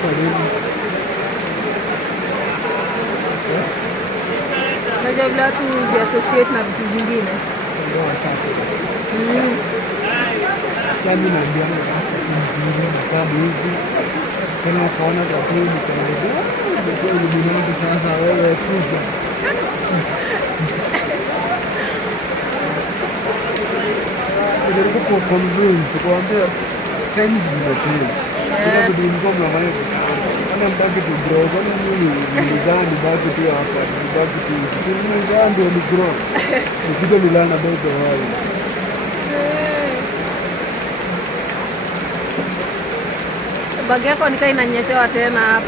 Kwa nini? Unajua vile watu associate na vitu vingine. Ndio sasa. Yaani naambiana watu na kama hizi. Tena wakaona kwa kweli nikaendelea. Ndio elimu sasa wewe kuja. Ndio kwa convince kuambia things zimepita. Kuna vitu vingine mnafanya ana mbaki tu grow kwani mimi nilizani baki tu hapa baki tu nilizani ndio ni grow nikija nilana bado wao Bagi yako nikaa inanyeshewa tena hapa.